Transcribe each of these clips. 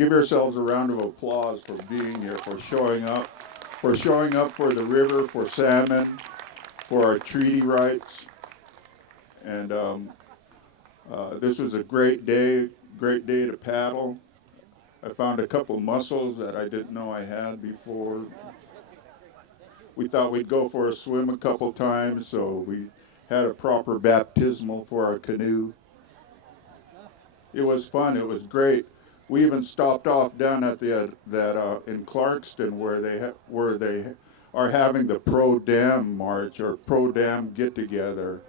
give yourselves a round of applause for being here, for showing up for the river, for salmon, for our treaty rights. And this was a great day to paddle. I found a couple mussels that I didn't know I had before. We thought we'd go for a swim a couple times, so we had a proper baptismal for our canoe. It was fun. It was great. We even stopped off down at the in Clarkston where they are having the pro dam march or pro dam get together.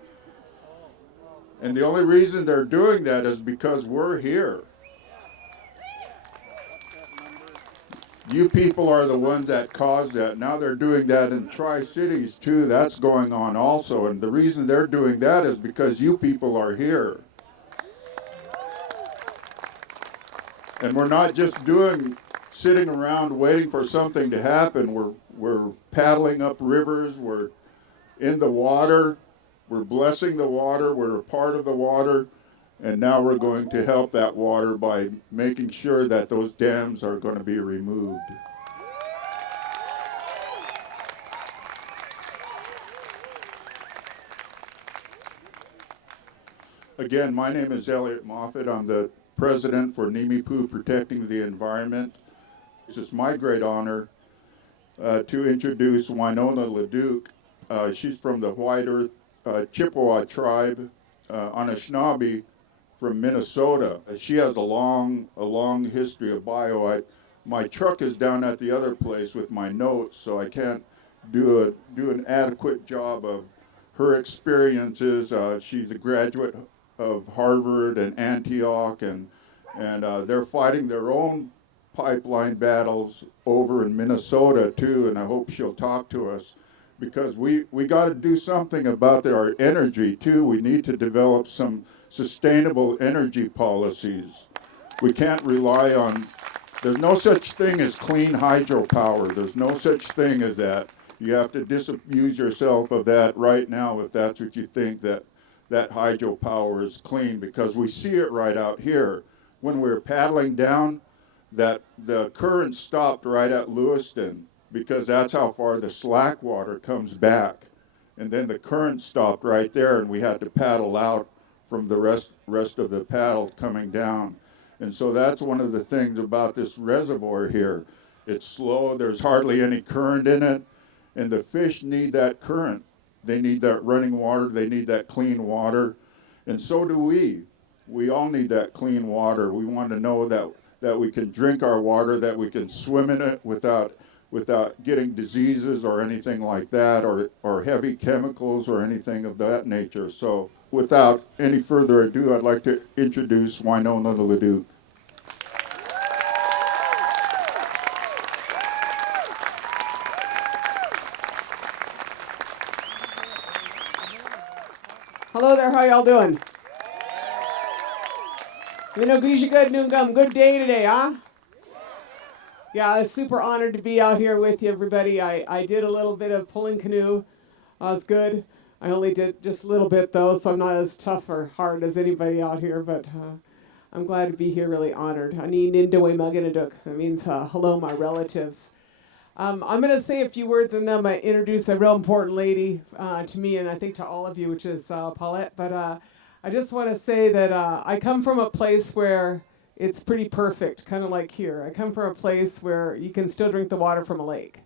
And the only reason they're doing that is because we're here. You people are the ones that caused that. Now they're doing that in Tri-Cities too. That's going on also. And the reason they're doing that is because you people are here. And we're not just sitting around waiting for something to happen. We're paddling up rivers. We're in the water. We're blessing the water. We're a part of the water. And now we're going to help that water by making sure that those dams are going to be removed. Again, my name is Elliot Moffat. I'm the president for Nimipu Protecting the Environment. It's my great honor to introduce Winona LeDuc. She's from the White Earth Chippewa tribe, Anishinaabe, from Minnesota. She has a long history of bio. My truck is down at the other place with my notes, so I can't do an adequate job of her experiences. She's a graduate of Harvard and Antioch, and they're fighting their own pipeline battles over in Minnesota too, and I hope she'll talk to us because we got to do something about our energy too. We need to develop some sustainable energy policies. We can't rely on, there's no such thing as clean hydropower. There's no such thing as that. You have to disabuse yourself of that right now if that's what you think, that hydropower is clean, because we see it right out here. When we were paddling down, that the current stopped right at Lewiston because that's how far the slack water comes back. And then the current stopped right there and we had to paddle out from the rest of the paddle coming down. And so that's one of the things about this reservoir here. It's slow, there's hardly any current in it, and the fish need that current. They need that running water, they need that clean water, and so do we. We all need that clean water. We want to know that we can drink our water, that we can swim in it without getting diseases or anything like that, or heavy chemicals or anything of that nature. So without any further ado, I'd like to introduce Winona LeDuc. Hello there, how y'all doing? Good day today, huh? Yeah, I was super honored to be out here with you, everybody. I did a little bit of pulling canoe. That was good. I only did just a little bit, though, so I'm not as tough or hard as anybody out here, but I'm glad to be here, really honored. Ani Nindawe Maganaduk. That means hello, my relatives. I'm going to say a few words, and then I'm going to introduce a real important lady to me, and I think to all of you, which is Paulette. But I just want to say that I come from a place where it's pretty perfect, kind of like here. I come from a place where you can still drink the water from a lake.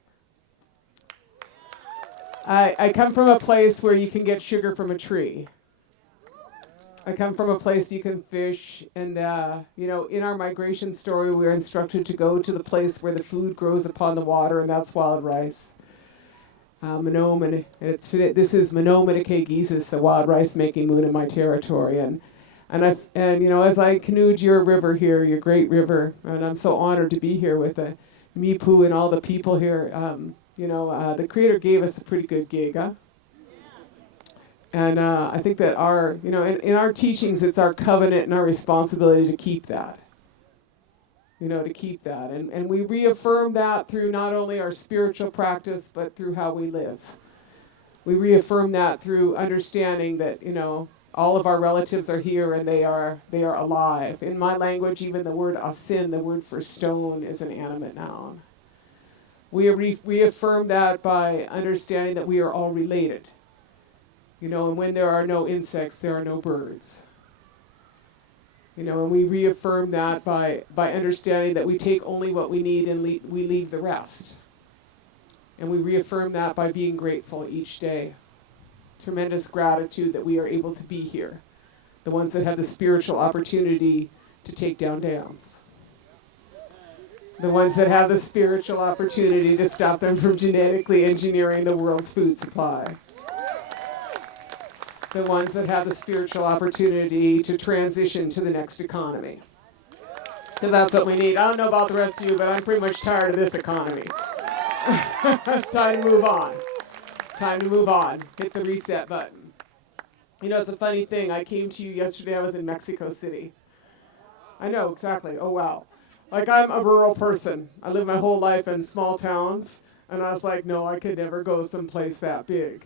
I come from a place where you can get sugar from a tree. I come from a place you can fish, and in our migration story, we were instructed to go to the place where the food grows upon the water, and that's wild rice. This is Menominike Geesis, the wild rice making moon in my territory, and as I canoed your river here, your great river, and I'm so honored to be here with the Mipu and all the people here. The Creator gave us a pretty good gig, huh? And I think that in our teachings, it's our covenant and our responsibility to keep that. And we reaffirm that through not only our spiritual practice, but through how we live. We reaffirm that through understanding that, All of our relatives are here, and they are alive. In my language, even the word asin, the word for stone, is an animate noun. We reaffirm that by understanding that we are all related. And when there are no insects, there are no birds. And we reaffirm that by understanding that we take only what we need and we leave the rest. And we reaffirm that by being grateful each day. Tremendous gratitude that we are able to be here. The ones that have the spiritual opportunity to take down dams. The ones that have the spiritual opportunity to stop them from genetically engineering the world's food supply. The ones that have the spiritual opportunity to transition to the next economy. Because that's what we need. I don't know about the rest of you, but I'm pretty much tired of this economy. It's time to move on. Time to move on. Hit the reset button. It's a funny thing. I came to you yesterday. I was in Mexico City. I know, exactly. Oh, wow. Like, I'm a rural person. I lived my whole life in small towns. And I was like, no, I could never go someplace that big.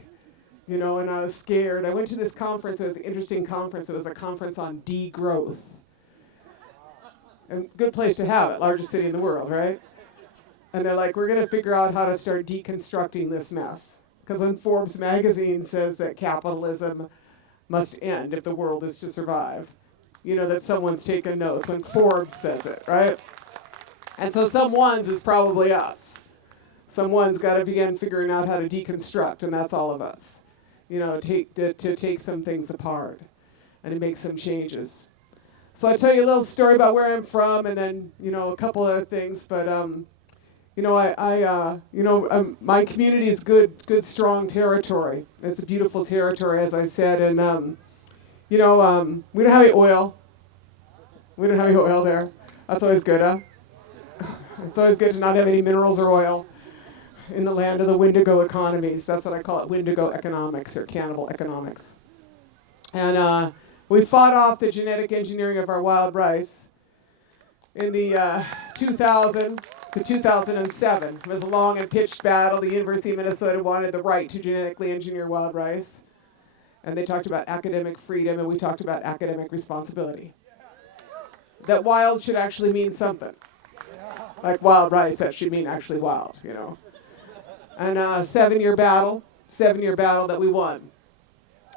And I was scared. I went to this conference. It was an interesting conference. It was a conference on degrowth. And good place to have it. Largest city in the world, right? And they're like, we're going to figure out how to start deconstructing this mess. Because when Forbes magazine says that capitalism must end if the world is to survive, that someone's taken notes when Forbes says it, right? And so someone's is probably us. Someone's got to begin figuring out how to deconstruct, and that's all of us. To take some things apart and to make some changes. So I'll tell you a little story about where I'm from, and then, a couple other things, but my community is good, strong territory. It's a beautiful territory, as I said, and we don't have any oil. We don't have any oil there. That's always good, huh? It's always good to not have any minerals or oil in the land of the Wendigo economies. That's what I call it, Wendigo economics or cannibal economics. And we fought off the genetic engineering of our wild rice in the 2000 to 2007. It was a long and pitched battle. The University of Minnesota wanted the right to genetically engineer wild rice. And they talked about academic freedom, and we talked about academic responsibility. That wild should actually mean something. Like wild rice, that should mean actually wild, And a 7-year battle that we won.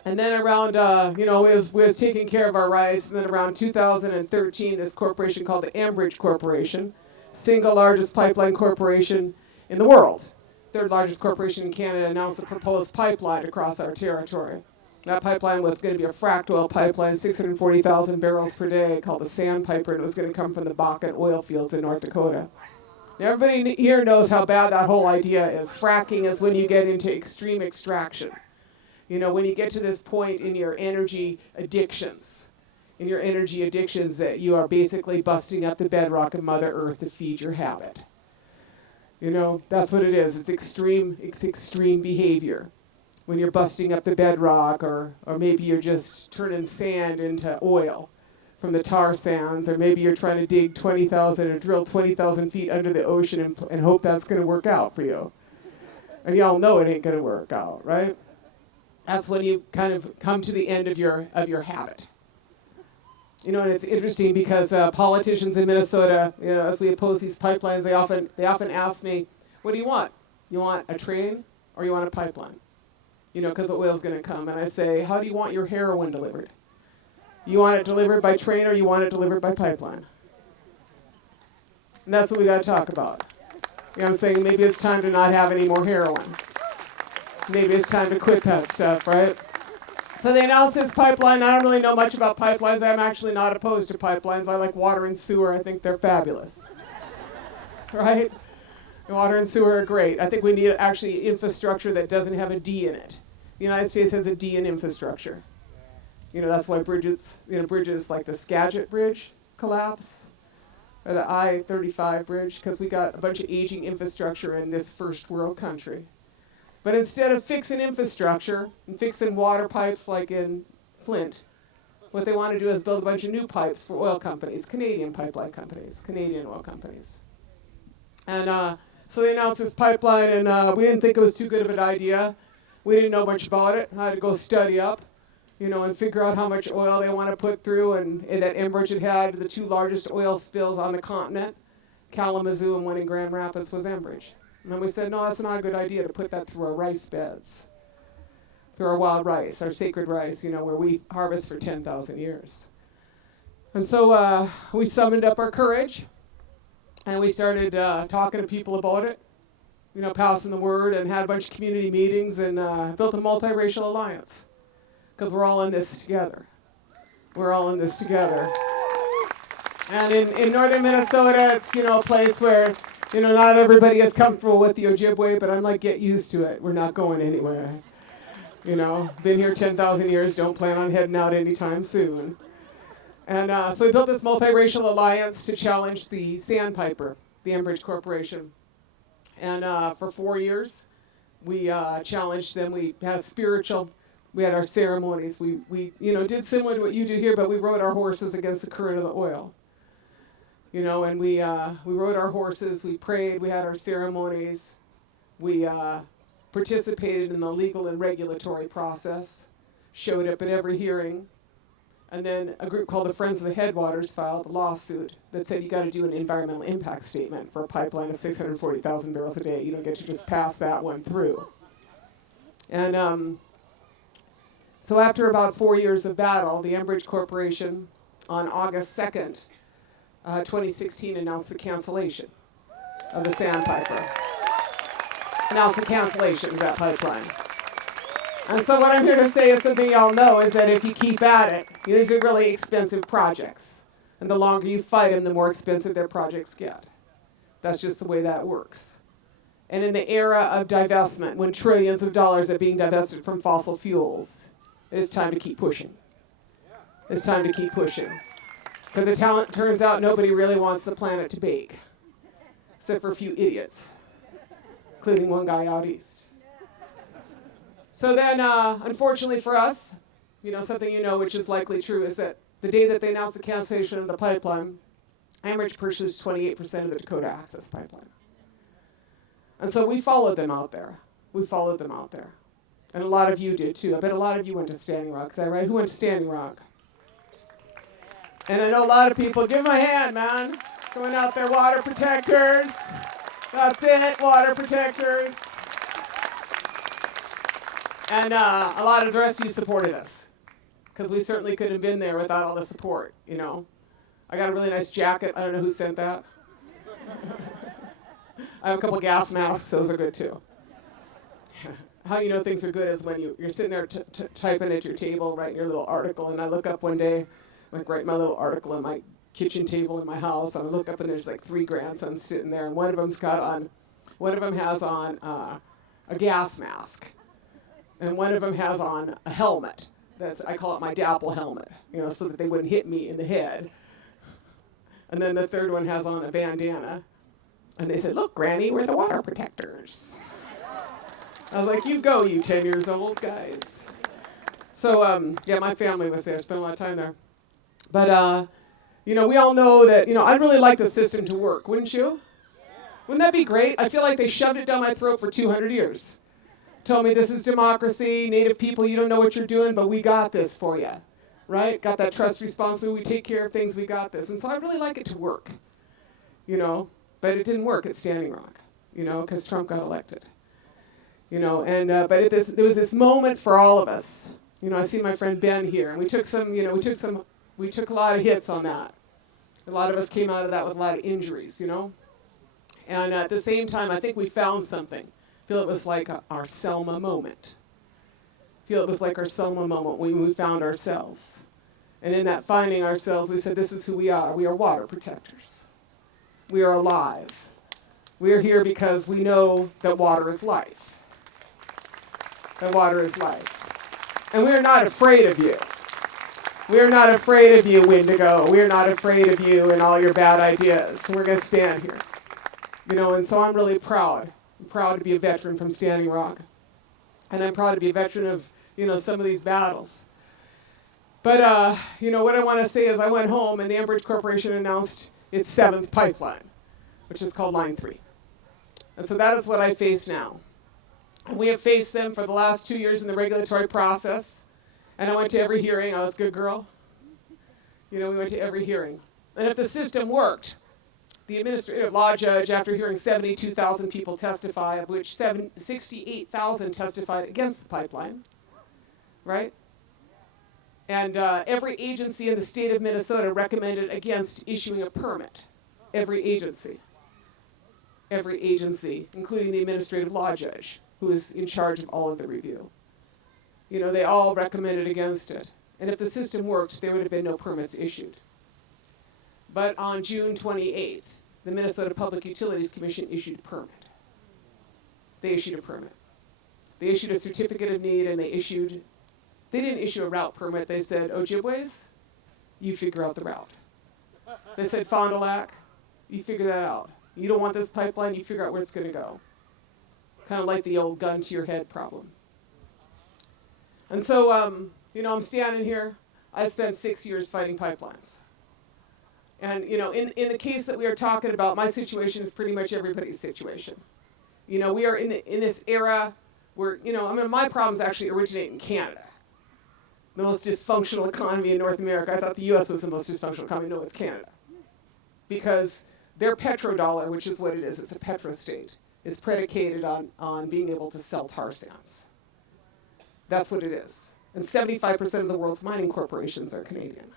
And then around, we was taking care of our rice, and then around 2013, this corporation called the Ambridge Corporation, single largest pipeline corporation in the world, third largest corporation in Canada, announced a proposed pipeline across our territory. That pipeline was going to be a fracked oil pipeline, 640,000 barrels per day, called the Sandpiper, and it was going to come from the Bakken oil fields in North Dakota. Now, everybody here knows how bad that whole idea is. Fracking is when you get into extreme extraction. When you get to this point in your energy addictions, that you are basically busting up the bedrock of Mother Earth to feed your habit. That's what it is. It's extreme behavior. When you're busting up the bedrock, or maybe you're just turning sand into oil from the tar sands, or maybe you're trying to dig 20,000 or drill 20,000 feet under the ocean and hope that's going to work out for you. And y'all know it ain't going to work out, right? That's when you kind of come to the end of your habit. And it's interesting because politicians in Minnesota, as we oppose these pipelines, they often ask me, what do you want? You want a train or you want a pipeline? Because the oil's going to come. And I say, how do you want your heroin delivered? You want it delivered by train or you want it delivered by pipeline? And that's what we got to talk about. I'm saying maybe it's time to not have any more heroin. Maybe it's time to quit that stuff, right? So they announced this pipeline. I don't really know much about pipelines. I'm actually not opposed to pipelines. I like water and sewer. I think they're fabulous. Right? Water and sewer are great. I think we need actually infrastructure that doesn't have a D in it. The United States has a D in infrastructure. That's why bridges like the Skagit Bridge collapse, or the I-35 bridge, because we got a bunch of aging infrastructure in this first world country. But instead of fixing infrastructure and fixing water pipes like in Flint, what they want to do is build a bunch of new pipes for oil companies, Canadian pipeline companies, Canadian oil companies. And so they announced this pipeline, and we didn't think it was too good of an idea. We didn't know much about it. I had to go study up. and figure out how much oil they want to put through. And that Enbridge had the two largest oil spills on the continent, Kalamazoo and one in Grand Rapids was Enbridge. And then we said, no, that's not a good idea to put that through our rice beds, through our wild rice, our sacred rice, where we harvest for 10,000 years. And so we summoned up our courage, and we started talking to people about it, passing the word, and had a bunch of community meetings, and built a multiracial alliance, because we're all in this together. We're all in this together. And in northern Minnesota, it's, a place where, not everybody is comfortable with the Ojibwe, but I'm like, get used to it. We're not going anywhere. Been here 10,000 years, don't plan on heading out anytime soon. And so we built this multiracial alliance to challenge the Sandpiper, the Enbridge Corporation. And for 4 years, we challenged them. We had we had our ceremonies. We did similar to what you do here, but we rode our horses against the current of the oil. And we rode our horses, we prayed, we had our ceremonies, we participated in the legal and regulatory process, showed up at every hearing, and then a group called the Friends of the Headwaters filed a lawsuit that said you got to do an environmental impact statement for a pipeline of 640,000 barrels a day. You don't get to just pass that one through. And so after about 4 years of battle, the Enbridge Corporation on August 2nd, 2016 announced the cancellation of the Sandpiper. Announced the cancellation of that pipeline. And so what I'm here to say is something y'all know is that if you keep at it, these are really expensive projects. And the longer you fight them, the more expensive their projects get. That's just the way that works. And in the era of divestment, when trillions of dollars are being divested from fossil fuels, it is time to keep pushing. It's time to keep pushing. Because it turns out nobody really wants the planet to bake, except for a few idiots, including one guy out east. So then, unfortunately for us, something which is likely true, is that the day that they announced the cancellation of the pipeline, Enbridge purchased 28% of the Dakota Access Pipeline. And so we followed them out there. And a lot of you did too. I bet a lot of you went to Standing Rock. Is that right? Who went to Standing Rock? And I know a lot of people, give them a hand, man. Going out there, water protectors. That's it, water protectors. And a lot of the rest of you supported us, because we certainly couldn't have been there without all the support, I got a really nice jacket. I don't know who sent that. I have a couple gas masks. Those are good too. How you know things are good is when you're sitting there typing at your table, writing your little article, and I look up one day, write my little article on my kitchen table in my house, and I look up and there's like 3 grandsons sitting there, and one of them has on a gas mask, and one of them has on a helmet. I call it my Dapple helmet, so that they wouldn't hit me in the head. And then the third one has on a bandana, and they said, "Look, Granny, we're the water protectors." I was like, you go, you 10 years old guys. So my family was there, spent a lot of time there. But, we all know that, I'd really like the system to work, wouldn't you? Wouldn't that be great? I feel like they shoved it down my throat for 200 years. Told me this is democracy, Native people, you don't know what you're doing, but we got this for you, right? Got that trust responsibility, we take care of things, we got this. And so I'd really like it to work, but it didn't work at Standing Rock, because Trump got elected. But there was this moment for all of us. I see my friend Ben here, and we took a lot of hits on that. A lot of us came out of that with a lot of injuries, And at the same time, I think we found something. I feel it was like our Selma moment. When we found ourselves. And in that finding ourselves, we said, this is who we are. We are water protectors. We are alive. We are here because we know that water is life. That water is life. And we are not afraid of you. We are not afraid of you, Wendigo. We are not afraid of you and all your bad ideas. And we're going to stand here. And so I'm really proud. I'm proud to be a veteran from Standing Rock. And I'm proud to be a veteran of, some of these battles. But, what I want to say is I went home and the Enbridge Corporation announced its 7th pipeline, which is called Line 3. And so that is what I face now. And we have faced them for the last 2 years in the regulatory process. And I went to every hearing. I was a good girl. We went to every hearing. And if the system worked, the administrative law judge, after hearing 72,000 people testify, of which 68,000 testified against the pipeline, right? And every agency in the state of Minnesota recommended against issuing a permit. Every agency, including the administrative law judge, who is in charge of all of the review. They all recommended against it. And if the system worked, there would have been no permits issued. But on June 28th, the Minnesota Public Utilities Commission issued a permit. They issued a permit. They issued a certificate of need, and they didn't issue a route permit. They said, Ojibways, you figure out the route. They said, Fond du Lac, you figure that out. You don't want this pipeline, you figure out where it's going to go. Kind of like the old gun to your head problem. And so, I'm standing here. I spent 6 years fighting pipelines. And, in the case that we are talking about, my situation is pretty much everybody's situation. We are in this era where, my problems actually originate in Canada. The most dysfunctional economy in North America. I thought the U.S. was the most dysfunctional economy. No, it's Canada. Because their petrodollar, which is what it is, it's a petrostate, is predicated on being able to sell tar sands. That's what it is. And 75% of the world's mining corporations are Canadian.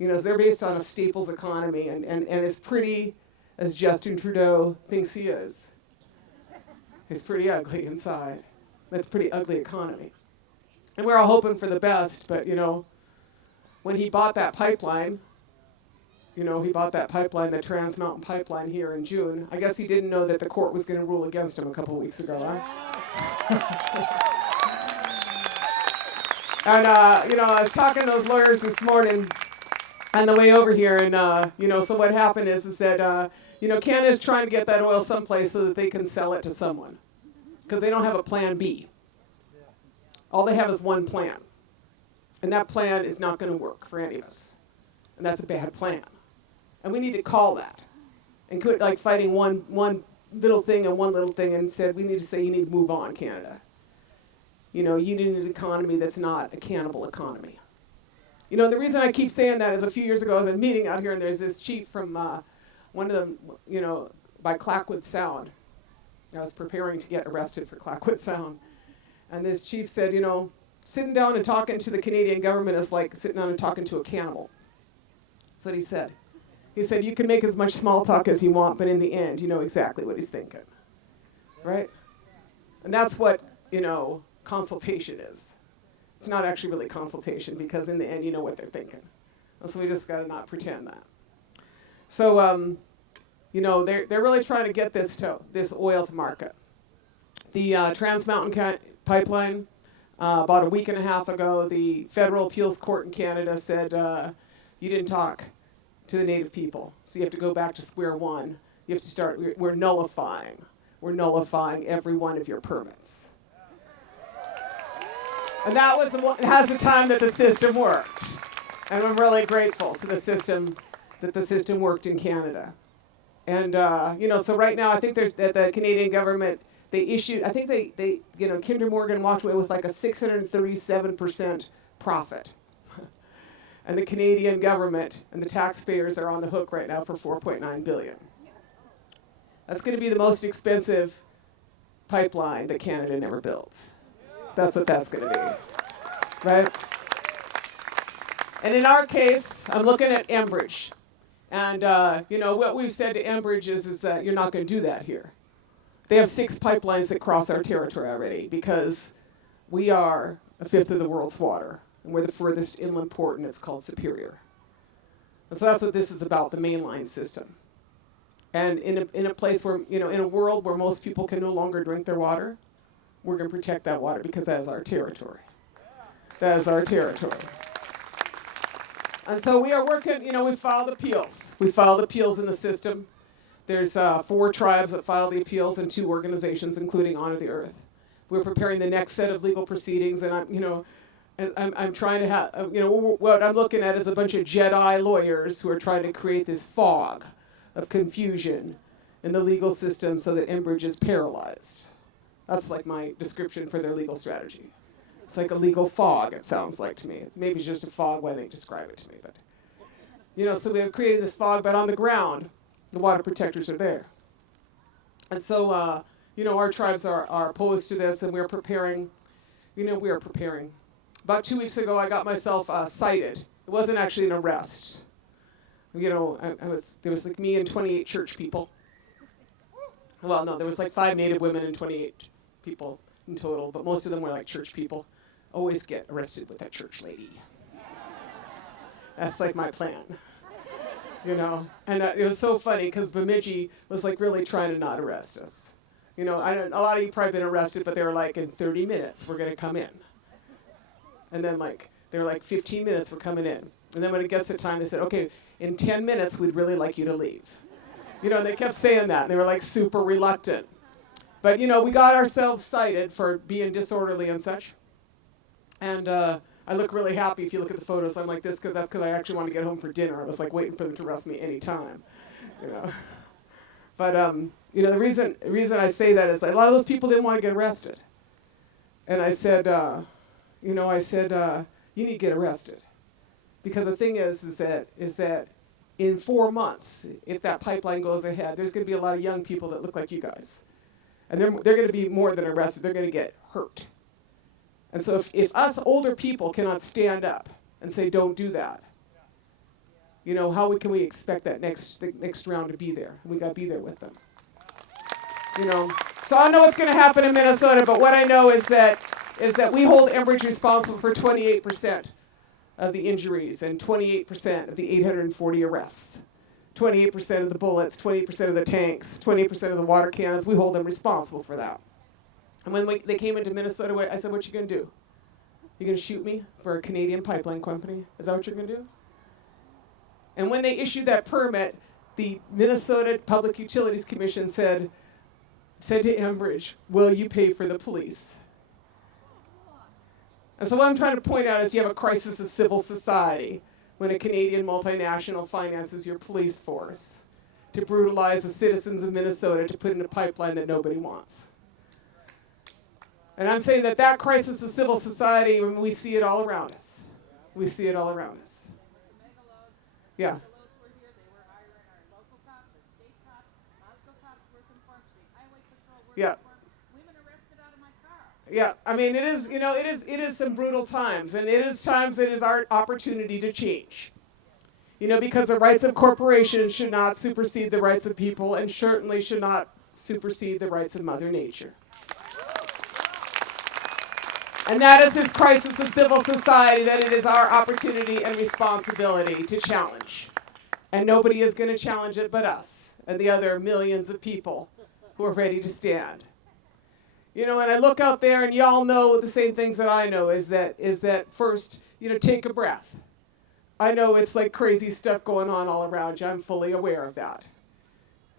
They're based on a staples economy, and as pretty as Justin Trudeau thinks he is, he's pretty ugly inside. That's a pretty ugly economy. And we're all hoping for the best, but, when he bought that pipeline, the Trans Mountain Pipeline here in June, I guess he didn't know that the court was going to rule against him a couple of weeks ago, huh? And, I was talking to those lawyers this morning on the way over here, and, so what happened is that, Canada's trying to get that oil someplace so that they can sell it to someone, because they don't have a plan B. All they have is one plan, and that plan is not going to work for any of us, and that's a bad plan. And we need to call that, and quit like fighting one little thing and one little thing, and said we need to say you need to move on, Canada. You need an economy that's not a cannibal economy. The reason I keep saying that is a few years ago I was at a meeting out here, and there's this chief from one of them, by Clackwood Sound. I was preparing to get arrested for Clackwood Sound. And this chief said, sitting down and talking to the Canadian government is like sitting down and talking to a cannibal. That's what he said. He said, you can make as much small talk as you want, but in the end, you know exactly what he's thinking. Right? And that's what, consultation is. It's not actually really consultation, because in the end, you know what they're thinking. So we just got to not pretend that. So, they're really trying to get this oil to market. The Trans Mountain Pipeline, about a week and a half ago, the Federal Appeals Court in Canada said, you didn't talk to the Native people, so you have to go back to square one. You have to start, we're nullifying every one of your permits. And that was the time that the system worked. And I'm really grateful to the system, that the system worked in Canada. And, so right now, I think there's that the Canadian government, they issued, I think they Kinder Morgan walked away with like a 637% profit. And the Canadian government and the taxpayers are on the hook right now for $4.9 billion. That's going to be the most expensive pipeline that Canada never built. That's what that's going to be, right? And in our case, I'm looking at Enbridge. And, what we've said to Enbridge is that you're not going to do that here. They have 6 pipelines that cross our territory already, because we are a fifth of the world's water, and we're the furthest inland port, and it's called Superior. And so that's what this is about, the mainline system. And in a place where, in a world where most people can no longer drink their water, we're going to protect that water, because that is our territory. That is our territory. And so we are working, we filed appeals. We filed appeals in the system. There's 4 tribes that filed the appeals, and 2 organizations, including Honor the Earth. We're preparing the next set of legal proceedings, and I'm trying to have, what I'm looking at is a bunch of Jedi lawyers who are trying to create this fog of confusion in the legal system so that Enbridge is paralyzed. That's like my description for their legal strategy. It's like a legal fog, it sounds like to me. Maybe it's just a fog when they describe it to me. But, so we have created this fog, but on the ground, the water protectors are there. And so, our tribes are opposed to this, and we're preparing. About 2 weeks ago, I got myself cited. It wasn't actually an arrest. There was like me and 28 church people. Well, no, there was like 5 Native women and 28 people in total, but most of them were like church people. Always get arrested with that church lady. That's like my plan. And it was so funny because Bemidji was like really trying to not arrest us. A lot of you probably been arrested, but they were like, in 30 minutes, we're going to come in. And then they were like, 15 minutes, we're coming in. And then when it gets to time, they said, okay, in 10 minutes, we'd really like you to leave. And they kept saying that. And they were like super reluctant. But, we got ourselves cited for being disorderly and such. And I look really happy if you look at the photos. I'm like this because that's because I actually wanted to get home for dinner. I was like waiting for them to arrest me any time. But, the reason I say that is like, a lot of those people didn't want to get arrested. And I said, you need to get arrested. Because the thing is that in 4 months, if that pipeline goes ahead, there's going to be a lot of young people that look like you guys. And they're going to be more than arrested. They're going to get hurt. And so if us older people cannot stand up and say, don't do that, how can we expect that the next round to be there? We got to be there with them. So I don't know what's going to happen in Minnesota, but what I know is that we hold Enbridge responsible for 28% of the injuries and 28% of the 840 arrests. 28% of the bullets, 28% of the tanks, 28% of the water cannons, we hold them responsible for that. And when they came into Minnesota, I said, what you going to do? You going to shoot me for a Canadian pipeline company? Is that what you're going to do? And when they issued that permit, the Minnesota Public Utilities Commission said to Enbridge, will you pay for the police? And so what I'm trying to point out is you have a crisis of civil society when a Canadian multinational finances your police force to brutalize the citizens of Minnesota to put in a pipeline that nobody wants. And I'm saying that crisis of civil society, when we see it all around us. We see it all around us. Yeah. Yeah. Yeah, I mean, it is some brutal times, and it is times that is our opportunity to change. Because the rights of corporations should not supersede the rights of people, and certainly should not supersede the rights of Mother Nature. And that is this crisis of civil society that it is our opportunity and responsibility to challenge. And nobody is going to challenge it but us and the other millions of people who are ready to stand. And I look out there, and y'all know the same things that I know, is that first, take a breath. I know it's like crazy stuff going on all around you. I'm fully aware of that.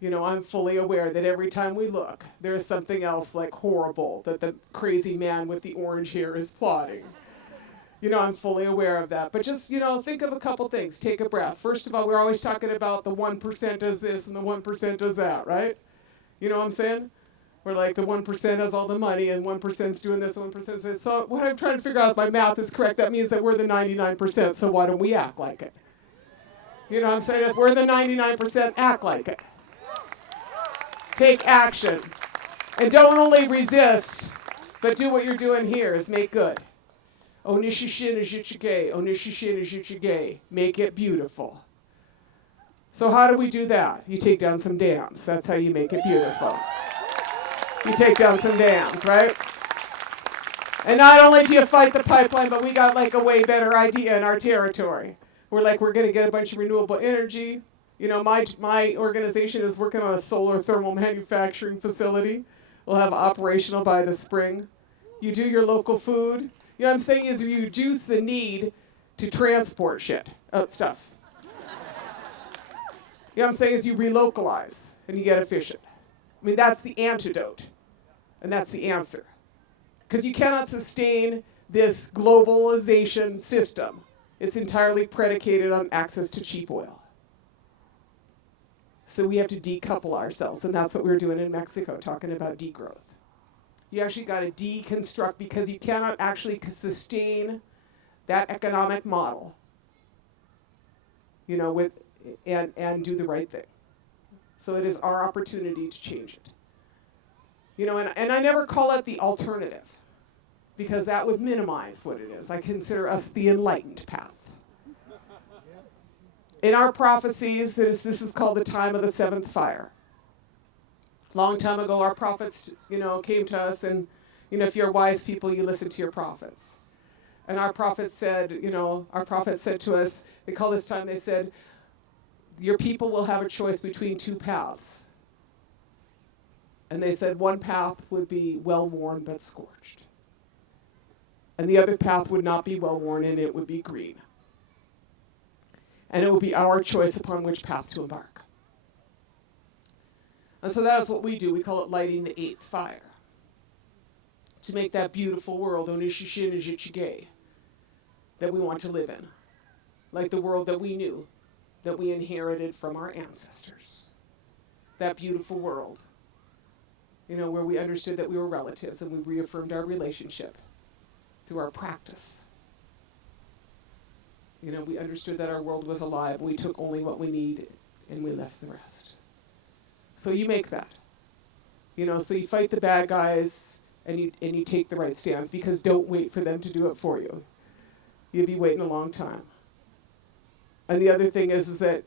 I'm fully aware that every time we look, there is something else like horrible that the crazy man with the orange hair is plotting. I'm fully aware of that. But just, think of a couple things. Take a breath. First of all, we're always talking about the 1% does this and the 1% does that, right? You know what I'm saying? We're like the 1% has all the money and 1%'s doing this and 1% is this. So what I'm trying to figure out if my math is correct, that means that we're the 99%, so why don't we act like it? You know what I'm saying? If we're the 99%, act like it. Take action. And don't only resist, but do what you're doing here, is make good. Onishishin Ijichige, Onishishin Ijichige. Make it beautiful. So how do we do that? You take down some dams. That's how you make it beautiful. You take down some dams, right? And not only do you fight the pipeline, but we got like a way better idea in our territory. We're going to get a bunch of renewable energy. My organization is working on a solar thermal manufacturing facility. We'll have operational by the spring. You do your local food. What I'm saying is you reduce the need to transport stuff. What I'm saying is you relocalize and you get efficient. I mean, that's the antidote. And that's the answer. Because you cannot sustain this globalization system. It's entirely predicated on access to cheap oil. So we have to decouple ourselves. And that's what we're doing in Mexico, talking about degrowth. You actually got to deconstruct, because you cannot actually sustain that economic model, with and do the right thing. So it is our opportunity to change it. And I never call it the alternative, because that would minimize what it is. I consider us the enlightened path. In our prophecies, this is called the time of the seventh fire. Long time ago, our prophets, came to us, and, if you're wise people, you listen to your prophets. And our prophets said, to us, they call this time, they said, your people will have a choice between two paths. And they said one path would be well-worn but scorched. And the other path would not be well-worn, and it would be green. And it would be our choice upon which path to embark. And so that is what we do. We call it lighting the eighth fire. To make that beautiful world, Onishishinajitchige, that we want to live in. Like the world that we knew, that we inherited from our ancestors. That beautiful world, where we understood that we were relatives, and we reaffirmed our relationship through our practice. We understood that our world was alive. We took only what we need, and we left the rest. So you make that. So you fight the bad guys, and you take the right stance, because don't wait for them to do it for you. You'll be waiting a long time. And the other thing is that,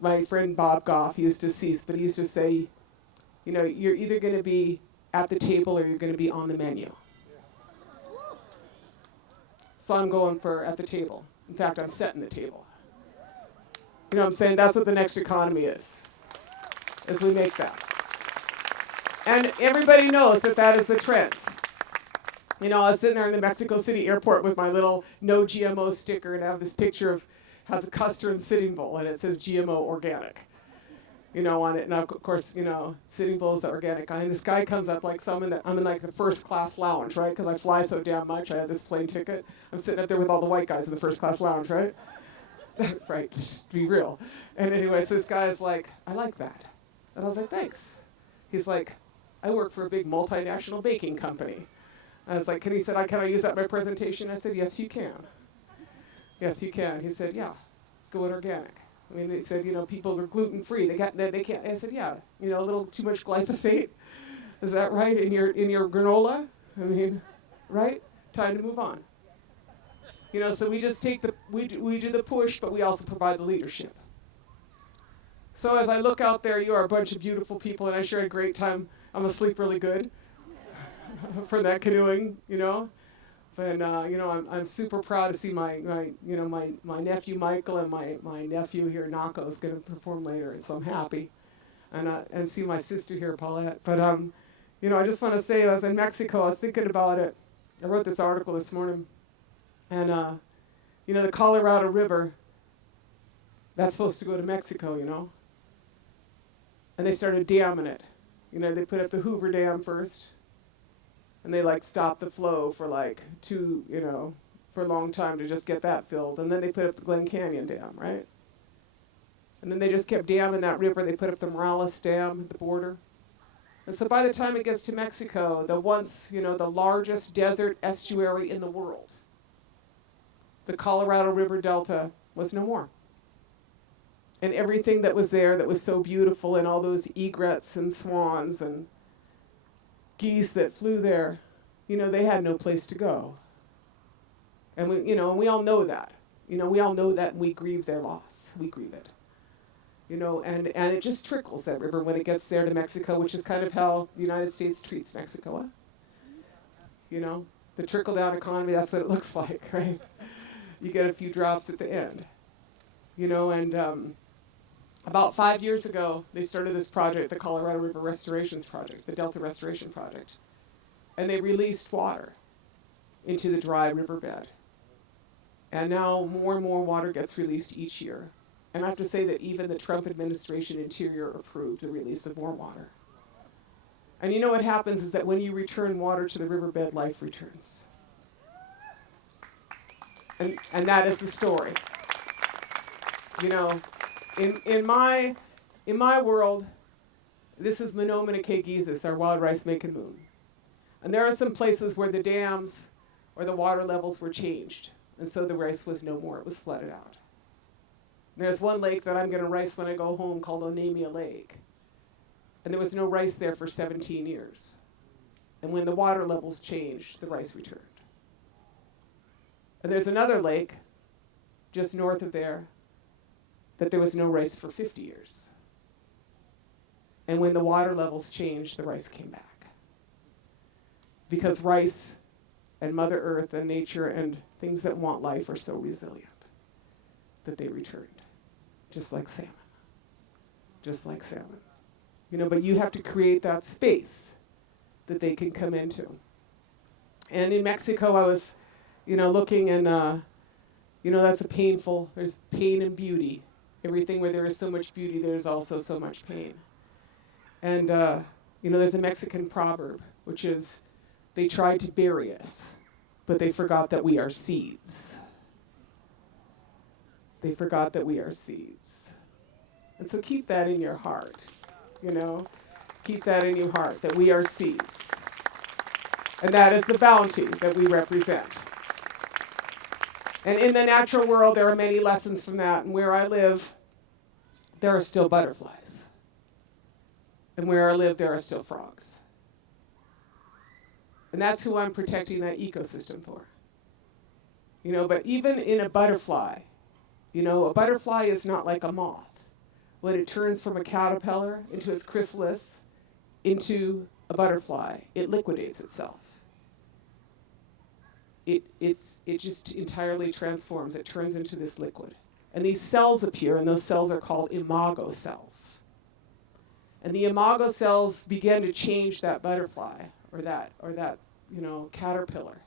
my friend Bob Goff, he used to cease, but he used to say, you're either going to be at the table or you're going to be on the menu. So I'm going for at the table. In fact, I'm setting the table. You know what I'm saying? That's what the next economy is we make that. And everybody knows that is the trend. I was sitting there in the Mexico City airport with my little no GMO sticker, and I have this picture has a custard Sitting Bull, and it says GMO organic, on it. And of course, Sitting Bull is the organic guy. And this guy comes up, like, I'm in like the first class lounge, right? Because I fly so damn much. I have this plane ticket. I'm sitting up there with all the white guys in the first class lounge, right? Right, just be real. And anyway, so this guy is like, I like that. And I was like, thanks. He's like, I work for a big multinational baking company. I was like, can I use that in my presentation? I said, yes, you can. Yes, you can. He said, yeah, let's go with organic. I mean, they said, people are gluten-free. They can't. I said, yeah, a little too much glyphosate. Is that right? In your granola? I mean, right? Time to move on. So we just we do the push, but we also provide the leadership. So as I look out there, you are a bunch of beautiful people, and I sure had a great time. I'm asleep really good from that canoeing, And I'm super proud to see my nephew Michael and my nephew here Nako is going to perform later, and so I'm happy, and see my sister here Paulette. But I just want to say, I was in Mexico. I was thinking about it. I wrote this article this morning, and the Colorado River, that's supposed to go to Mexico, and they started damming it. They put up the Hoover Dam first. And they stopped the flow for for a long time to just get that filled. And then they put up the Glen Canyon Dam, right? And then they just kept damming that river. They put up the Morales Dam at the border. And so by the time it gets to Mexico, the once, the largest desert estuary in the world, the Colorado River Delta was no more. And everything that was there that was so beautiful, and all those egrets and swans and geese that flew there, they had no place to go. And we all know that. We all know that, and we grieve their loss. We grieve it. And it just trickles, that river, when it gets there to Mexico, which is kind of how the United States treats Mexico. The trickle-down economy, that's what it looks like, right? You get a few drops at the end. And about 5 years ago, they started this project, the Colorado River Restorations Project, the Delta Restoration Project. And they released water into the dry riverbed. And now more and more water gets released each year. And I have to say that even the Trump administration Interior approved the release of more water. And what happens is that when you return water to the riverbed, life returns. And that is the story. In my world, this is Menominee Jesus, our wild rice making moon. And there are some places where the dams or the water levels were changed. And so the rice was no more. It was flooded out. There's one lake that I'm going to rice when I go home called Onamia Lake. And there was no rice there for 17 years. And when the water levels changed, the rice returned. And there's another lake just north of there that there was no rice for 50 years. And when the water levels changed, the rice came back. Because rice and Mother Earth and nature and things that want life are so resilient that they returned. Just like salmon. Just like salmon. You know, but you have to create that space that they can come into. And in Mexico, I was, looking and, that's there's pain and beauty. Everything where there is so much beauty, there's also so much pain. And, there's a Mexican proverb, which is, they tried to bury us, but they forgot that we are seeds. They forgot that we are seeds. And so keep that in your heart, Keep that in your heart, that we are seeds. And that is the bounty that we represent. And in the natural world, there are many lessons from that. And where I live, there are still butterflies. And where I live, there are still frogs. And that's who I'm protecting that ecosystem for. But even in a butterfly, a butterfly is not like a moth. When it turns from a caterpillar into its chrysalis, into a butterfly, it liquidates itself. It just entirely transforms. It turns into this liquid. And these cells appear, and those cells are called imago cells. And the imago cells begin to change that butterfly or that caterpillar.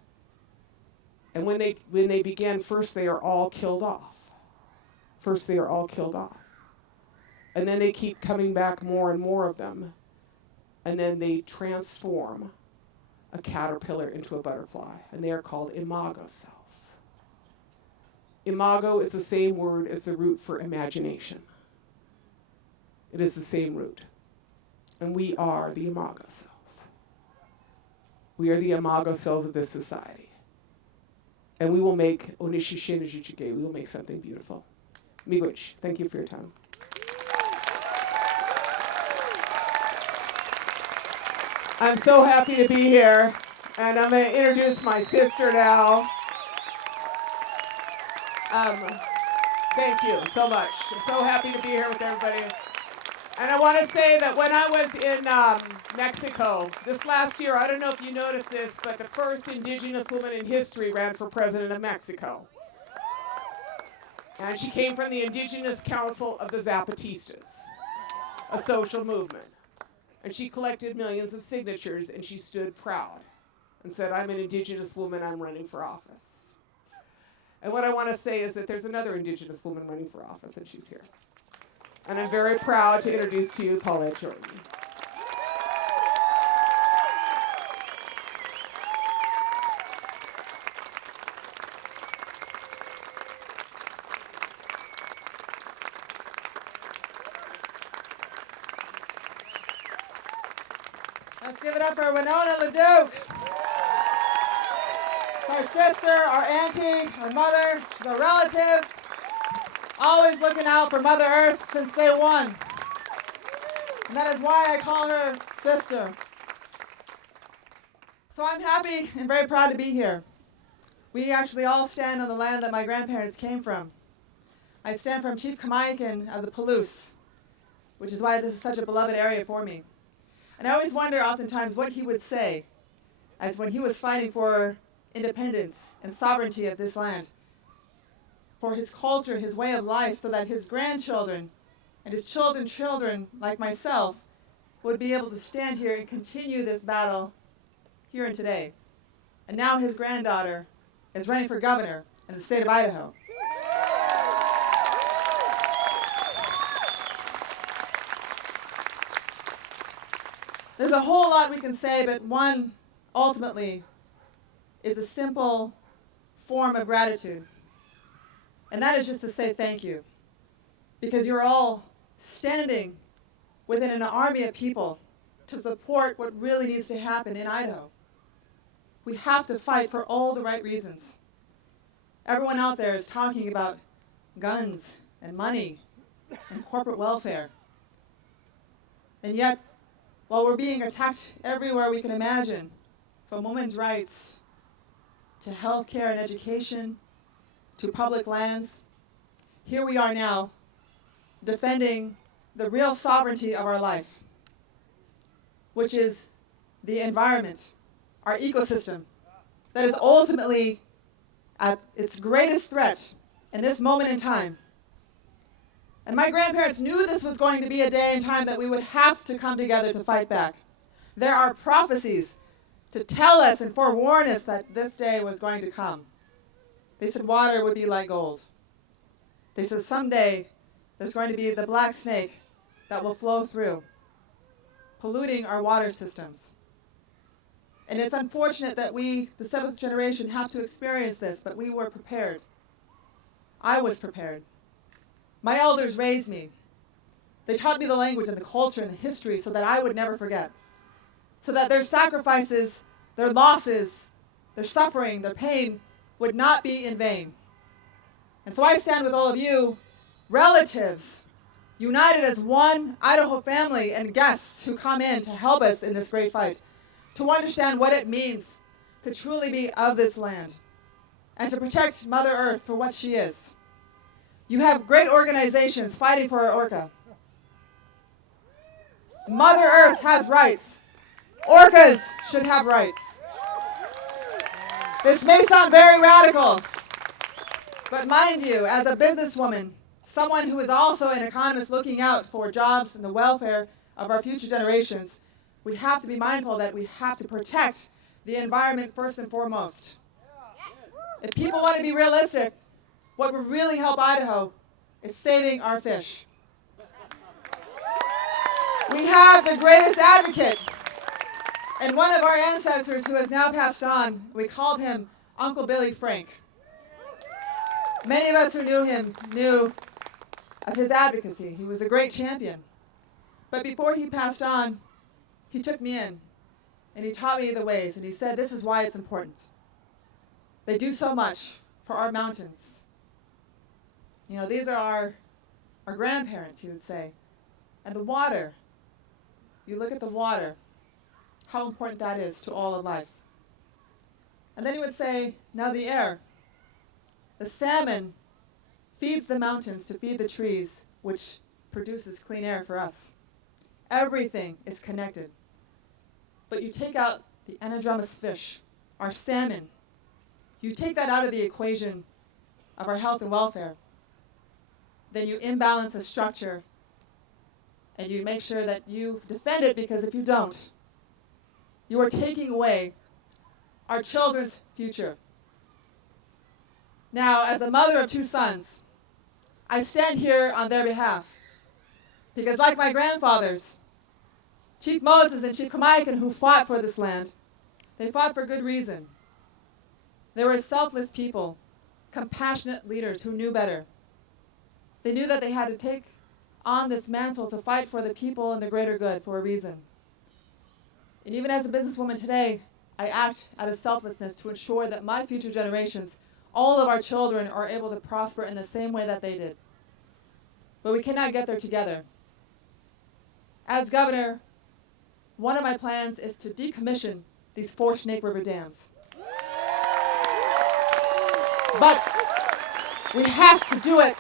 And when they begin, first they are all killed off. And then they keep coming back, more and more of them. And then they transform a caterpillar into a butterfly. And they are called imago cells. Imago is the same word as the root for imagination. It is the same root. And we are the imago cells. We are the imago cells of this society. And we will make we will make something beautiful. Miigwech, thank you for your time. I'm so happy to be here, and I'm going to introduce my sister now. Thank you so much. I'm so happy to be here with everybody. And I want to say that when I was in Mexico this last year, I don't know if you noticed this, but the first indigenous woman in history ran for president of Mexico. And she came from the Indigenous Council of the Zapatistas, a social movement. And she collected millions of signatures, and she stood proud and said, I'm an indigenous woman, I'm running for office. And what I want to say is that there's another indigenous woman running for office, and she's here. And I'm very proud to introduce to you Paulette Jordan. Let's give it up for Winona LeDuc. Our sister, our auntie, our mother, she's a relative. Always looking out for Mother Earth since day one. And that is why I call her sister. So I'm happy and very proud to be here. We actually all stand on the land that my grandparents came from. I stand from Chief Kamaikan of the Palouse, which is why this is such a beloved area for me. And I always wonder oftentimes what he would say as when he was fighting for independence and sovereignty of this land, for his culture, his way of life, so that his grandchildren and his children like myself would be able to stand here and continue this battle here and today. And now his granddaughter is running for governor in the state of Idaho. There's a whole lot we can say, but one, ultimately, is a simple form of gratitude. And that is just to say thank you. Because you're all standing within an army of people to support what really needs to happen in Idaho. we have to fight for all the right reasons. Everyone out there is talking about guns and money and corporate welfare. And yet, while we're being attacked everywhere we can imagine, from women's rights to health care and education to public lands, here we are now defending the real sovereignty of our life, which is the environment, our ecosystem, that is ultimately at its greatest threat in this moment in time. And my grandparents knew this was going to be a day and time that we would have to come together to fight back. There are prophecies to tell us and forewarn us that this day was going to come. They said water would be like gold. They said someday there's going to be the black snake that will flow through, polluting our water systems. And it's unfortunate that we, the seventh generation, have to experience this, but we were prepared. I was prepared. My elders raised me. They taught me the language and the culture and the history so that I would never forget. So that their sacrifices, their losses, their suffering, their pain would not be in vain. And so I stand with all of you, relatives, united as one Idaho family and guests who come in to help us in this great fight, to understand what it means to truly be of this land and to protect Mother Earth for what she is. You have great organizations fighting for our orca. Mother Earth has rights. Orcas should have rights. This may sound very radical, but mind you, as a businesswoman, someone who is also an economist looking out for jobs and the welfare of our future generations, we have to be mindful that we have to protect the environment first and foremost. If people want to be realistic, what would really help Idaho is saving our fish. We have the greatest advocate, and one of our ancestors who has now passed on, we called him Uncle Billy Frank. Many of us who knew him knew of his advocacy. He was a great champion. But before he passed on, he took me in, and he taught me the ways, and he said, this is why it's important. They do so much for our mountains. You know, these are our grandparents, he would say. And the water, you look at the water, how important that is to all of life. And then he would say, now the air. The salmon feeds the mountains to feed the trees, which produces clean air for us. Everything is connected. But you take out the anadromous fish, our salmon, you take that out of the equation of our health and welfare, then you imbalance the structure and you make sure that you defend it, because if you don't, you are taking away our children's future. Now, as a mother of two sons, I stand here on their behalf because, like my grandfathers, Chief Moses and Chief Kamaikan, who fought for this land, they fought for good reason. They were selfless people, compassionate leaders who knew better. They knew that they had to take on this mantle to fight for the people and the greater good for a reason. And even as a businesswoman today, I act out of selflessness to ensure that my future generations, all of our children, are able to prosper in the same way that they did. But we cannot get there together. As governor, one of my plans is to decommission these 4 Snake River dams. But we have to do it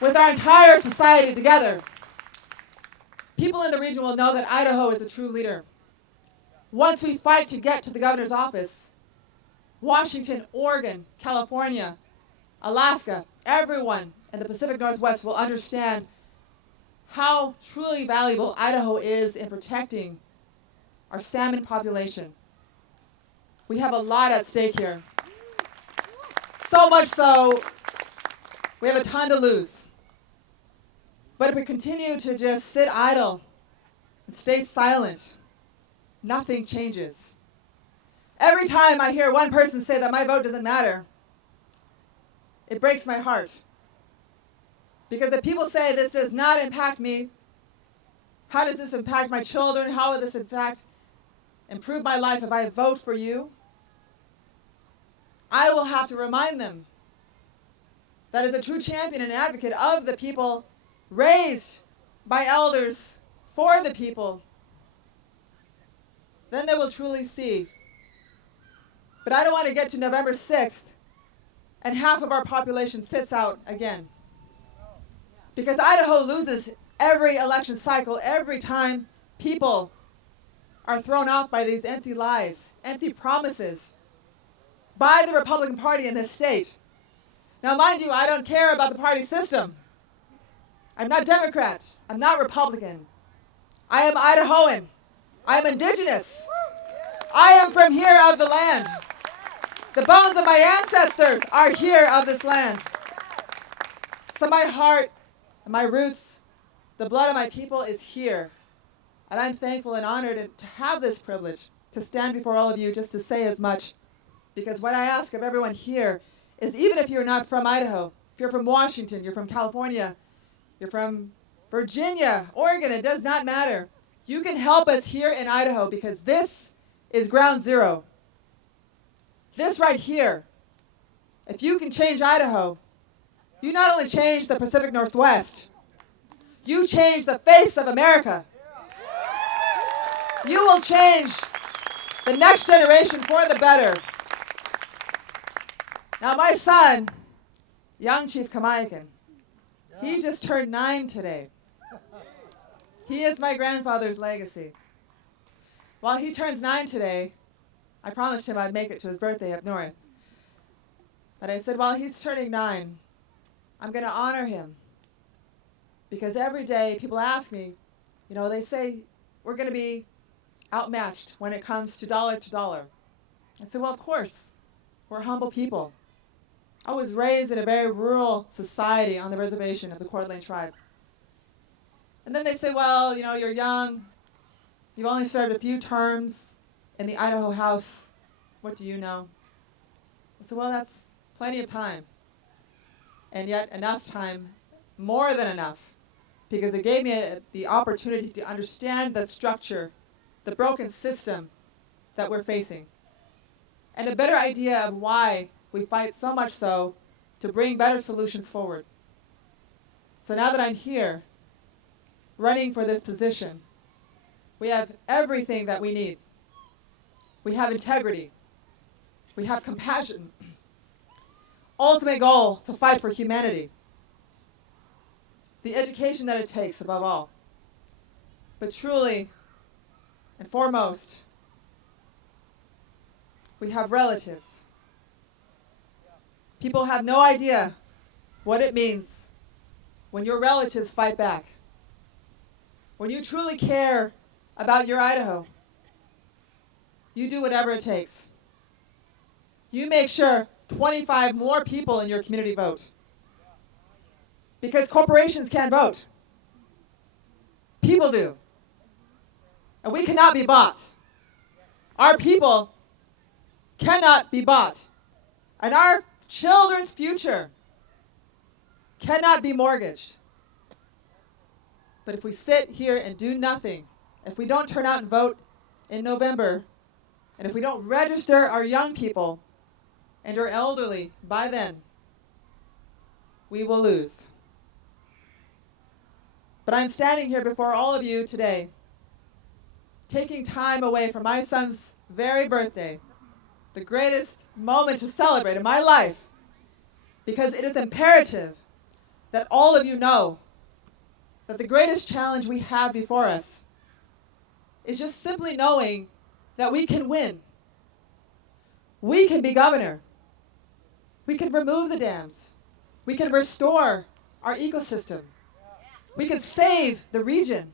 with our entire society together. People in the region will know that Idaho is a true leader. Once we fight to get to the governor's office, Washington, Oregon, California, Alaska, everyone in the Pacific Northwest will understand how truly valuable Idaho is in protecting our salmon population. We have a lot at stake here. So much so, we have a ton to lose. But if we continue to just sit idle and stay silent, nothing changes. Every time I hear one person say that my vote doesn't matter, it breaks my heart. Because if people say this does not impact me, how does this impact my children? How will this impact improve my life if I vote for you, I will have to remind them that as a true champion and advocate of the people, raised by elders for the people, then they will truly see. But I don't want to get to November 6th and half of our population sits out again. Because Idaho loses every election cycle, every time people are thrown off by these empty lies, empty promises by the Republican Party in this state. Now, mind you, I don't care about the party system. I'm not Democrat. I'm not Republican. I am Idahoan. I am Indigenous. I am from here of the land. The bones of my ancestors are here of this land. So my heart and my roots, the blood of my people is here. And I'm thankful and honored to have this privilege to stand before all of you just to say as much. Because what I ask of everyone here is, even if you're not from Idaho, if you're from Washington, you're from California, you're from Virginia, Oregon, it does not matter. You can help us here in Idaho, because this is ground zero. This right here, if you can change Idaho, you not only change the Pacific Northwest, you change the face of America. You will change the next generation for the better. Now my son, young Chief Kamaikan, he just turned 9 today. He is my grandfather's legacy. While he turns 9 today, I promised him I'd make it to his birthday up north. But I said, while he's turning 9, I'm going to honor him. Because every day people ask me, you know, they say, we're going to be outmatched when it comes to dollar. I said, well, of course. We're humble people. I was raised in a very rural society on the reservation of the Coeur d'Alene tribe. And then they say, well, you know, you're young. You've only served a few terms in the Idaho House. What do you know? I said, well, that's plenty of time. And yet enough time, more than enough, because it gave me the opportunity to understand the structure, the broken system that we're facing, and a better idea of why we fight so much so to bring better solutions forward. So now that I'm here, running for this position, we have everything that we need. We have integrity. We have compassion. Ultimate goal to fight for humanity. The education that it takes, above all. But truly and foremost, we have relatives. People have no idea what it means when your relatives fight back. When you truly care about your Idaho, you do whatever it takes. You make sure 25 more people in your community vote. Because corporations can't vote. People do. And we cannot be bought. Our people cannot be bought. And our children's future cannot be mortgaged. But if we sit here and do nothing, if we don't turn out and vote in November, and if we don't register our young people and our elderly by then, we will lose. But I'm standing here before all of you today, taking time away from my son's very birthday, the greatest moment to celebrate in my life, because it is imperative that all of you know that the greatest challenge we have before us is just simply knowing that we can win. We can be governor. We can remove the dams. We can restore our ecosystem. We can save the region.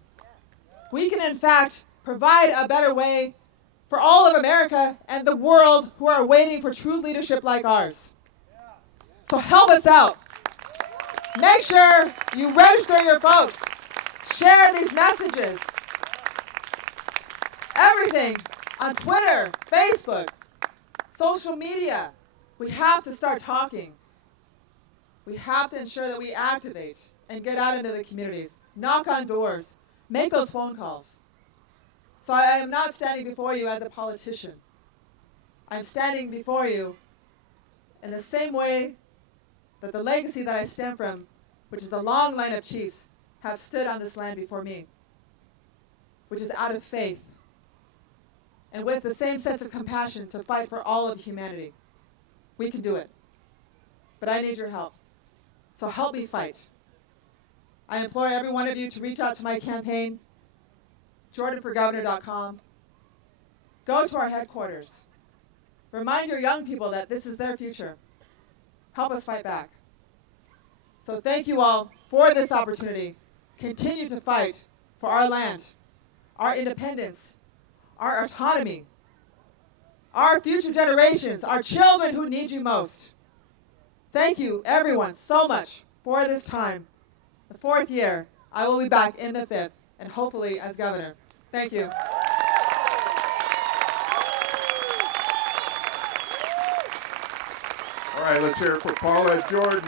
We can, in fact, provide a better way for all of America and the world who are waiting for true leadership like ours. So help us out. Make sure you register your folks. Share these messages. Everything on Twitter, Facebook, social media. We have to start talking. We have to ensure that we activate and get out into the communities. Knock on doors. Make those phone calls. So I am not standing before you as a politician. I'm standing before you in the same way that the legacy that I stem from, which is a long line of chiefs, have stood on this land before me, which is out of faith, and with the same sense of compassion to fight for all of humanity. We can do it. But I need your help. So help me fight. I implore every one of you to reach out to my campaign, jordanforgovernor.com. Go to our headquarters. Remind your young people that this is their future. Help us fight back. So thank you all for this opportunity. Continue to fight for our land, our independence, our autonomy, our future generations, our children who need you most. Thank you, everyone, so much for this time. The 4th year, I will be back in the 5th, and hopefully as governor. Thank you. All right, let's hear it for Paula Jordan.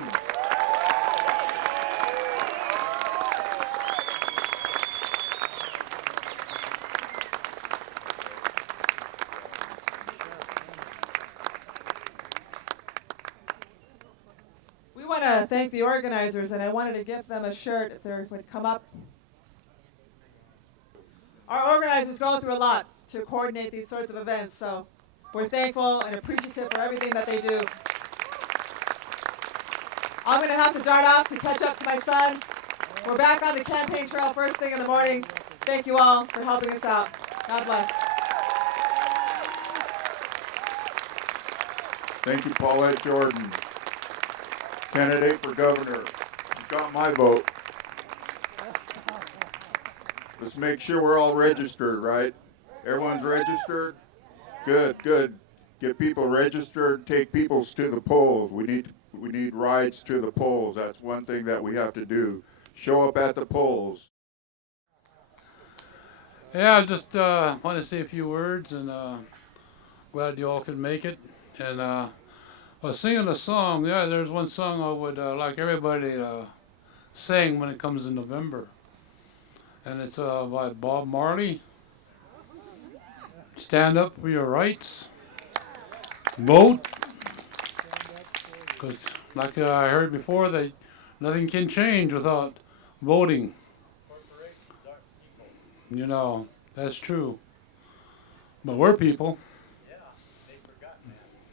We want to thank the organizers, and I wanted to give them a shirt if they would come up. Our organizers go through a lot to coordinate these sorts of events, so we're thankful and appreciative for everything that they do. I'm going to have to dart off to catch up to my sons. We're back on the campaign trail first thing in the morning. Thank you all for helping us out. God bless. Thank you, Paulette Jordan, candidate for governor. She's got my vote. Let's make sure we're all registered, right? Everyone's registered? Good, good. Get people registered, take people to the polls. We need rides to the polls. That's one thing that we have to do. Show up at the polls. Yeah, I just want to say a few words, and glad you all could make it. And I was singing a song. Yeah, there's one song I would like everybody to sing when it comes in November. And it's by Bob Marley. Stand up for your rights. Vote. Because like I heard before, that nothing can change without voting. You know, that's true. But we're people.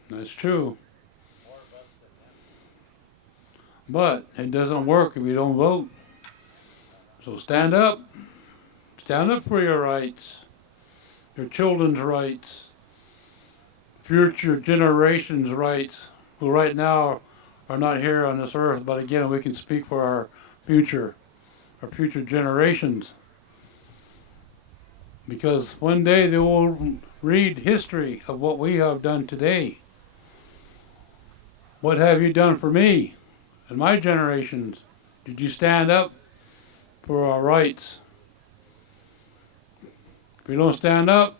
That's true. But it doesn't work if you don't vote. So stand up. Stand up for your rights. Your children's rights. Future generations' rights, who right now are not here on this earth, but again, we can speak for our future generations. Because one day they will read history of what we have done today. What have you done for me and my generations? Did you stand up for our rights? If we don't stand up,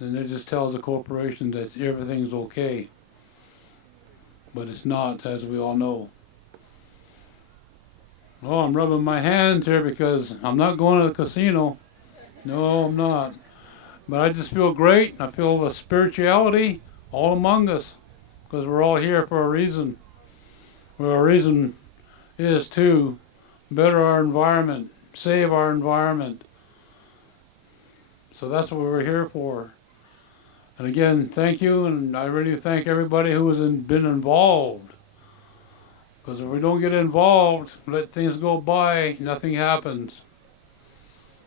then it just tells the corporations that everything's okay. But it's not, as we all know. Oh, I'm rubbing my hands here because I'm not going to the casino. No, I'm not. But I just feel great. I feel the spirituality all among us, because we're all here for a reason. Well, our reason is to better our environment, save our environment. So that's what we're here for. And again, thank you, and I really thank everybody who has been involved. Because if we don't get involved, let things go by, nothing happens.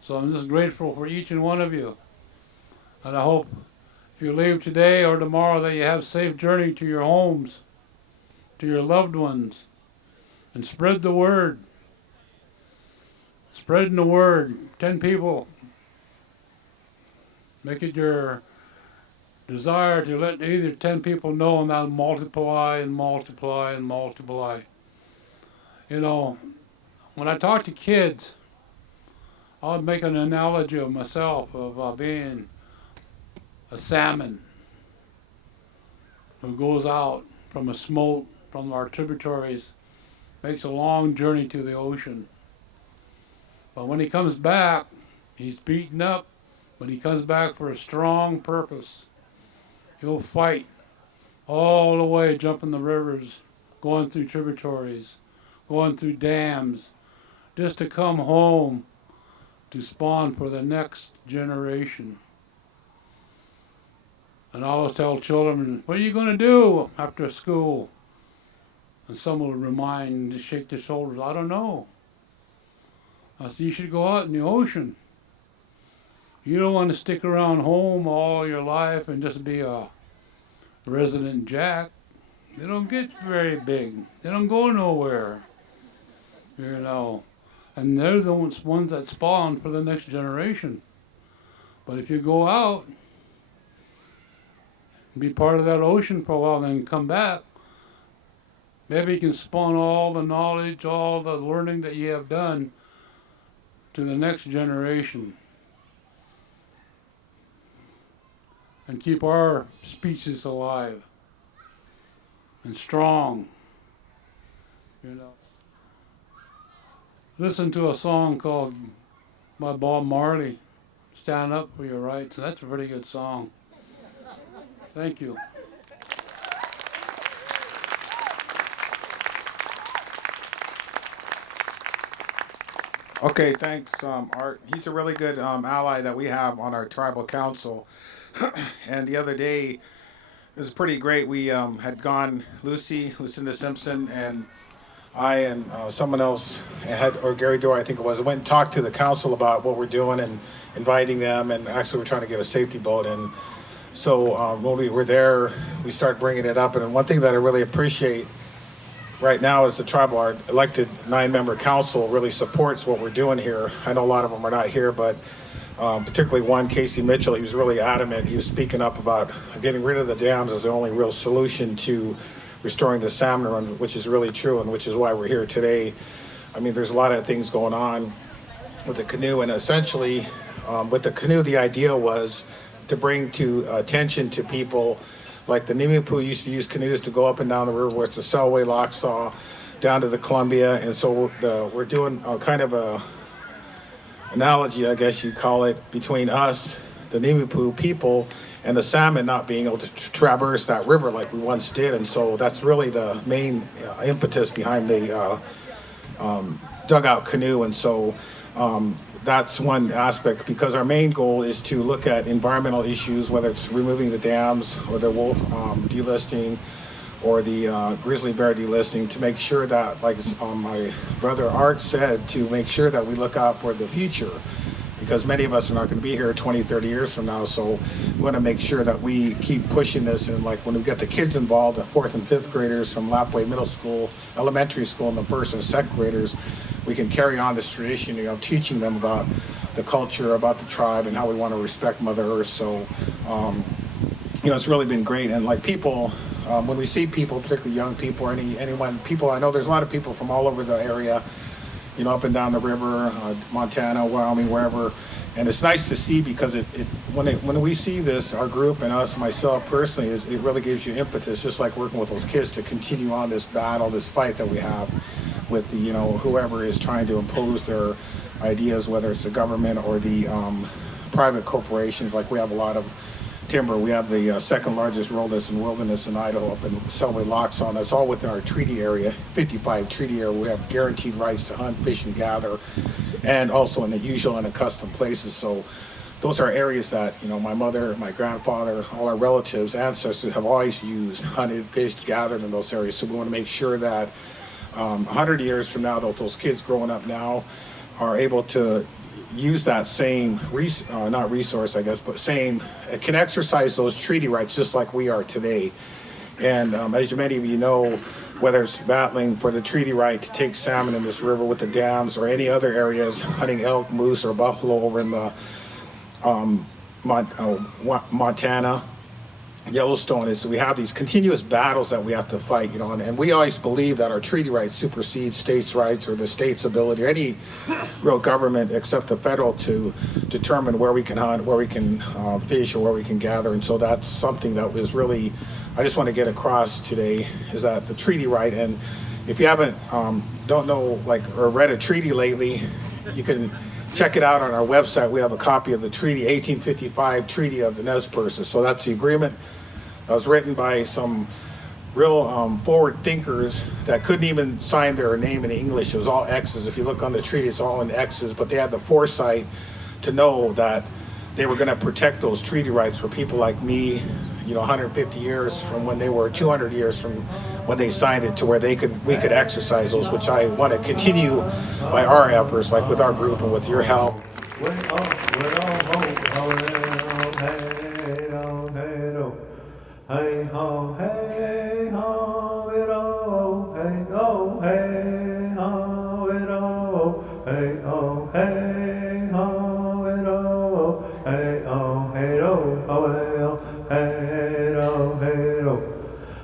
So I'm just grateful for each and one of you. And I hope if you leave today or tomorrow that you have a safe journey to your homes, to your loved ones, and spread the word. Spreading the word. 10 people. Make it your desire to let either 10 people know, and that'll multiply and multiply and multiply. You know, when I talk to kids, I'll make an analogy of myself of being a salmon who goes out from a smoke from our tributaries, makes a long journey to the ocean. But when he comes back, He's beaten up, but he comes back for a strong purpose. He'll fight all the way, jumping the rivers, going through tributaries, going through dams, just to come home to spawn for the next generation. And I always tell children, what are you going to do after school? And some will remind, shake their shoulders, I don't know. I said, you should go out in the ocean. You don't want to stick around home all your life and just be a resident jack. They don't get very big. They don't go nowhere. You know. And they're the ones that spawn for the next generation. But if you go out, be part of that ocean for a while, then come back, maybe you can spawn all the knowledge, all the learning that you have done to the next generation. And keep our species alive and strong, you know. Listen to a song called by Bob Marley, Stand Up for Your Rights. That's a pretty good song. Thank you. Okay, thanks, Art. He's a really good ally that we have on our tribal council. And the other day, it was pretty great. We had gone, Lucinda Simpson, and I and someone else, or Gary Dorr, I think it was, went and talked to the council about what we're doing and inviting them. And actually, we're trying to get a safety boat. And so when we were there, we started bringing it up. And one thing that I really appreciate right now is the tribal, our elected 9-member council really supports what we're doing here. I know a lot of them are not here, but particularly one, Casey Mitchell, he was really adamant. He was speaking up about getting rid of the dams as the only real solution to restoring the salmon run, which is really true, and which is why we're here today. I mean, there's a lot of things going on with the canoe, and essentially with the canoe, the idea was to bring to attention to people like the Nimipu used to use canoes to go up and down the river, where it's the Selway, Locksaw, down to the Columbia, and so we're doing kind of a analogy, I guess you'd call it, between us, the Nimipu people, and the salmon not being able to traverse that river like we once did. And so that's really the main impetus behind the dugout canoe. And so that's one aspect, because our main goal is to look at environmental issues, whether it's removing the dams or the wolf delisting or the grizzly bear delisting, to make sure that, like my brother Art said, to make sure that we look out for the future, because many of us are not going to be here 20, 30 years from now. So we want to make sure that we keep pushing this. And like when we get the kids involved, the 4th and 5th graders from Lapway Middle School, elementary school, and the 1st and 2nd graders, we can carry on this tradition, you know, teaching them about the culture, about the tribe, and how we want to respect Mother Earth. So, you know, it's really been great. And like people, when we see people, particularly young people, or anyone, people, I know there's a lot of people from all over the area, you know, up and down the river, Montana, Wyoming, wherever. And it's nice to see, because when we see this, our group and us, myself personally, it really gives you impetus, just like working with those kids, to continue on this battle, this fight that we have with the, you know, whoever is trying to impose their ideas, whether it's the government or the private corporations. Like we have a lot of timber. We have the second largest wilderness in Idaho up in Selway, Locksaw. That's all within our treaty area, 55 treaty area. We have guaranteed rights to hunt, fish, and gather, and also in the usual and accustomed places. So those are areas that, you know, my mother, my grandfather, all our relatives, ancestors have always used, hunted, fished, gathered in those areas. So we want to make sure that 100 years from now, that those kids growing up now are able to use that same not resource, I guess, but same, can exercise those treaty rights just like we are today. And as many of you know, whether it's battling for the treaty right to take salmon in this river with the dams, or any other areas, hunting elk, moose, or buffalo over in the Montana, Yellowstone, is we have these continuous battles that we have to fight, you know, and we always believe that our treaty rights supersede states' rights, or the state's ability, or any real government except the federal, to determine where we can hunt, where we can fish, or where we can gather. And so that's something that was really, I just want to get across today, is that the treaty right. And if you haven't, don't know, like, or read a treaty lately, you can check it out on our website. We have a copy of the treaty, 1855 Treaty of the Nez Perce. So that's the agreement that was written by some real forward thinkers that couldn't even sign their name in English. It was all X's. If you look on the treaty, it's all in X's, but they had the foresight to know that they were going to protect those treaty rights for people like me, 150 years from when they were 200 years from when they signed it to where we could exercise those, which I want to continue by our efforts, like with our group and with your help. Hey ho, hey ho, it oh, hey oh, hey ho, it oh, hey oh, hey ho, it oh, hey oh, hey oh, oh, hey oh, hey oh,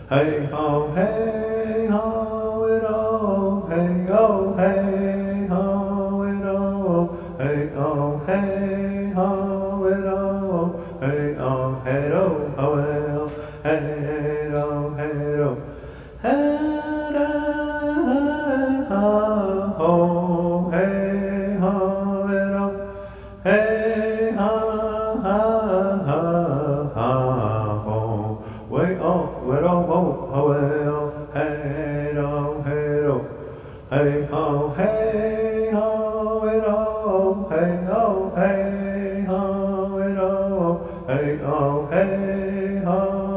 hey ho, hey ho, it oh, hey oh, hey ho, it oh, hey oh, hey ho, it oh, hey oh, hey oh, oh. Hey do, hey do, hey da ho, hey ho, hey do, hey ha ha ha ho, way oh, way do ho, hey do, hey do, hey ho, hey ho, hey do, hey oh, hey ho, hey do, hey oh, hey ho.